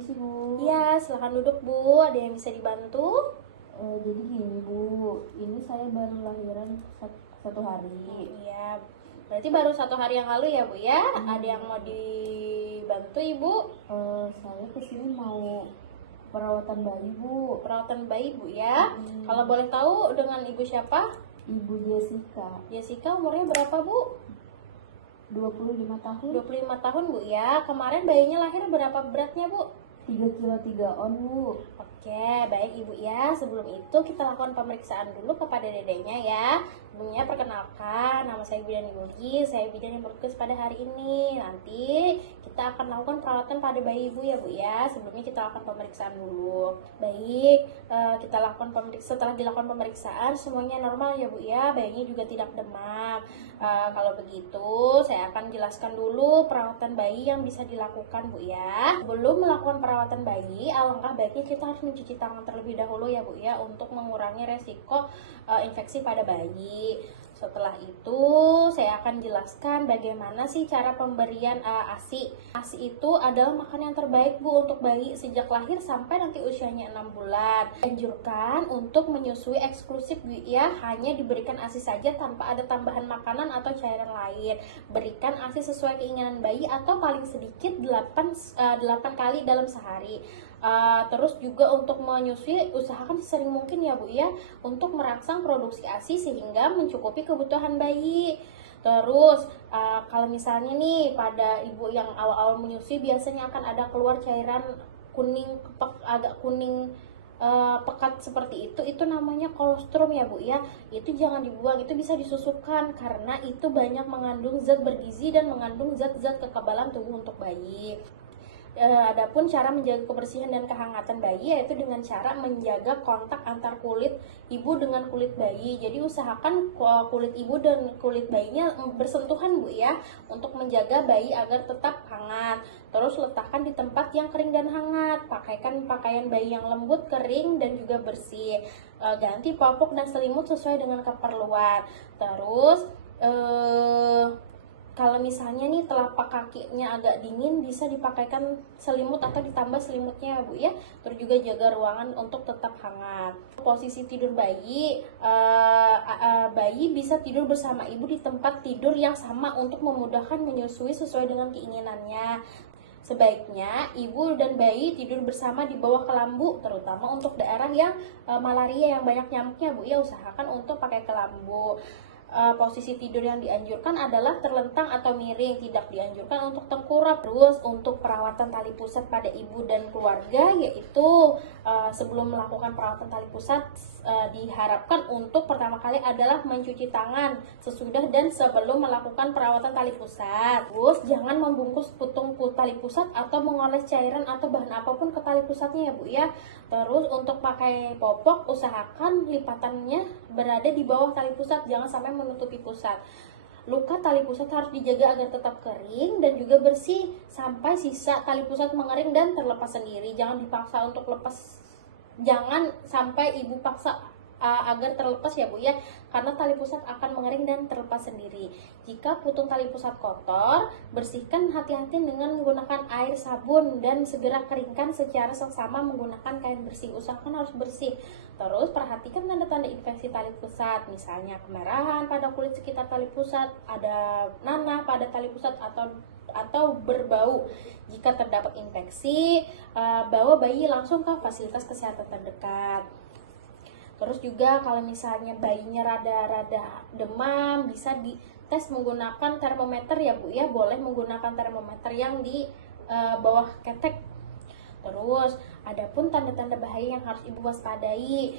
permisi Bu. Iya, silakan duduk Bu. Ada yang bisa dibantu? Jadi gini Bu, ini saya baru lahiran satu hari. Iya, berarti baru 1 hari yang lalu ya Bu ya? Ada yang mau dibantu Ibu? Saya kesini mau perawatan bayi Bu. Perawatan bayi Bu ya? Kalau boleh tahu dengan Ibu siapa? Ibu Jessica. Jessica umurnya berapa Bu? 25 tahun. 25 tahun Bu ya. Kemarin bayinya lahir berapa beratnya Bu? 3 kilo 3 on Bu. Oke, baik Ibu ya. Sebelum itu kita lakukan pemeriksaan dulu kepada dedenya ya. Sebelumnya perkenalkan, nama saya Bidan Ibogi. Saya bidan yang bertugas pada hari ini. Nanti kita akan lakukan perawatan pada bayi Ibu ya Bu ya. Sebelumnya kita lakukan pemeriksaan dulu. Baik, kita lakukan setelah dilakukan pemeriksaan semuanya normal ya Bu ya. Bayinya juga tidak demam. Kalau begitu saya akan jelaskan dulu perawatan bayi yang bisa dilakukan Bu ya. Sebelum melakukan perawatan bayi, alangkah baiknya kita harus mencuci tangan terlebih dahulu ya Bu ya, untuk mengurangi resiko infeksi pada bayi. Setelah itu saya akan jelaskan bagaimana sih cara pemberian ASI. ASI itu adalah makanan yang terbaik Bu untuk bayi sejak lahir sampai nanti usianya 6 bulan. Anjurkan untuk menyusui eksklusif Bu ya, hanya diberikan ASI saja tanpa ada tambahan makanan atau cairan lain. Berikan ASI sesuai keinginan bayi atau paling sedikit 8 kali dalam sehari. Terus juga untuk menyusui usahakan sesering mungkin ya Bu ya, untuk merangsang produksi ASI sehingga mencukupi kebutuhan bayi. Terus kalau misalnya nih pada ibu yang awal-awal menyusui biasanya akan ada keluar cairan kuning, agak kuning pekat seperti itu namanya kolostrum ya Bu ya. Itu jangan dibuang, itu bisa disusupkan karena itu banyak mengandung zat bergizi dan mengandung zat-zat kekebalan tubuh untuk bayi. Adapun cara menjaga kebersihan dan kehangatan bayi yaitu dengan cara menjaga kontak antar kulit ibu dengan kulit bayi. Jadi usahakan kulit ibu dan kulit bayinya bersentuhan Bu ya, untuk menjaga bayi agar tetap hangat. Terus letakkan di tempat yang kering dan hangat. Pakaikan pakaian bayi yang lembut, kering dan juga bersih. Ganti popok dan selimut sesuai dengan keperluan. Terus kalau misalnya nih telapak kakinya agak dingin, bisa dipakaikan selimut atau ditambah selimutnya ya Bu ya. Terus juga jaga ruangan untuk tetap hangat. Posisi tidur bayi, bayi bisa tidur bersama ibu di tempat tidur yang sama untuk memudahkan menyusui sesuai dengan keinginannya. Sebaiknya ibu dan bayi tidur bersama di bawah kelambu, terutama untuk daerah yang malaria yang banyak nyamuknya Bu ya, usahakan untuk pakai kelambu. Posisi tidur yang dianjurkan adalah terlentang atau miring, tidak dianjurkan untuk tengkurap. Terus untuk perawatan tali pusat pada ibu dan keluarga, yaitu sebelum melakukan perawatan tali pusat diharapkan untuk pertama kali adalah mencuci tangan sesudah dan sebelum melakukan perawatan tali pusat. Terus jangan membungkus putung tali pusat atau mengoles cairan atau bahan apapun ke tali pusatnya ya Bu ya. Terus untuk pakai popok usahakan lipatannya berada di bawah tali pusat, jangan sampai menutupi pusat. Luka tali pusat harus dijaga agar tetap kering dan juga bersih sampai sisa tali pusat mengering dan terlepas sendiri. Jangan dipaksa untuk lepas, jangan sampai ibu paksa agar terlepas ya Bu ya, karena tali pusat akan mengering dan terlepas sendiri. Jika putung tali pusat kotor, bersihkan hati-hati dengan menggunakan air sabun dan segera keringkan secara seksama menggunakan kain bersih. Usahakan harus bersih. Terus perhatikan tanda-tanda infeksi tali pusat, misalnya kemerahan pada kulit sekitar tali pusat, ada nanah pada tali pusat atau berbau. Jika terdapat infeksi, bawa bayi langsung ke fasilitas kesehatan terdekat. Terus juga kalau misalnya bayinya rada-rada demam, bisa dites menggunakan termometer ya Bu ya, boleh menggunakan termometer yang di bawah ketek. Terus adapun tanda-tanda bahaya yang harus ibu waspadai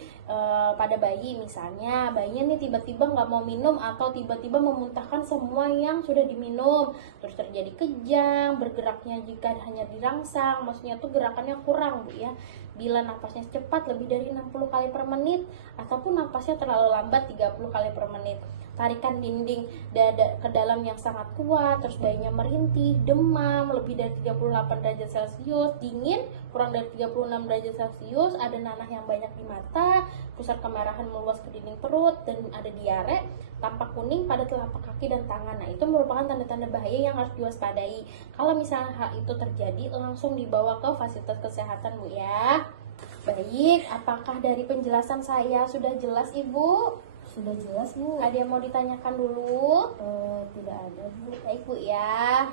pada bayi, misalnya bayinya nih tiba-tiba nggak mau minum atau tiba-tiba memuntahkan semua yang sudah diminum. Terus terjadi kejang, bergeraknya jika hanya dirangsang, maksudnya tuh gerakannya kurang Bu ya. Bila napasnya cepat lebih dari 60 kali per menit ataupun napasnya terlalu lambat 30 kali per menit. Tarikan dinding dada ke dalam yang sangat kuat, terus bayinya merintih, demam lebih dari 38 derajat Celcius, dingin, kurang dari 36 derajat Celcius, ada nanah yang banyak di mata, pusat kemerahan meluas ke dinding perut, dan ada diare, tampak kuning pada telapak kaki dan tangan. Nah, itu merupakan tanda-tanda bahaya yang harus diwaspadai. Kalau misalnya hal itu terjadi, langsung dibawa ke fasilitas kesehatan, Bu ya. Baik, apakah dari penjelasan saya sudah jelas, Ibu? Sudah jelas, Bu. Ada yang mau ditanyakan dulu? Tidak ada, Bu. Baik, Bu ya.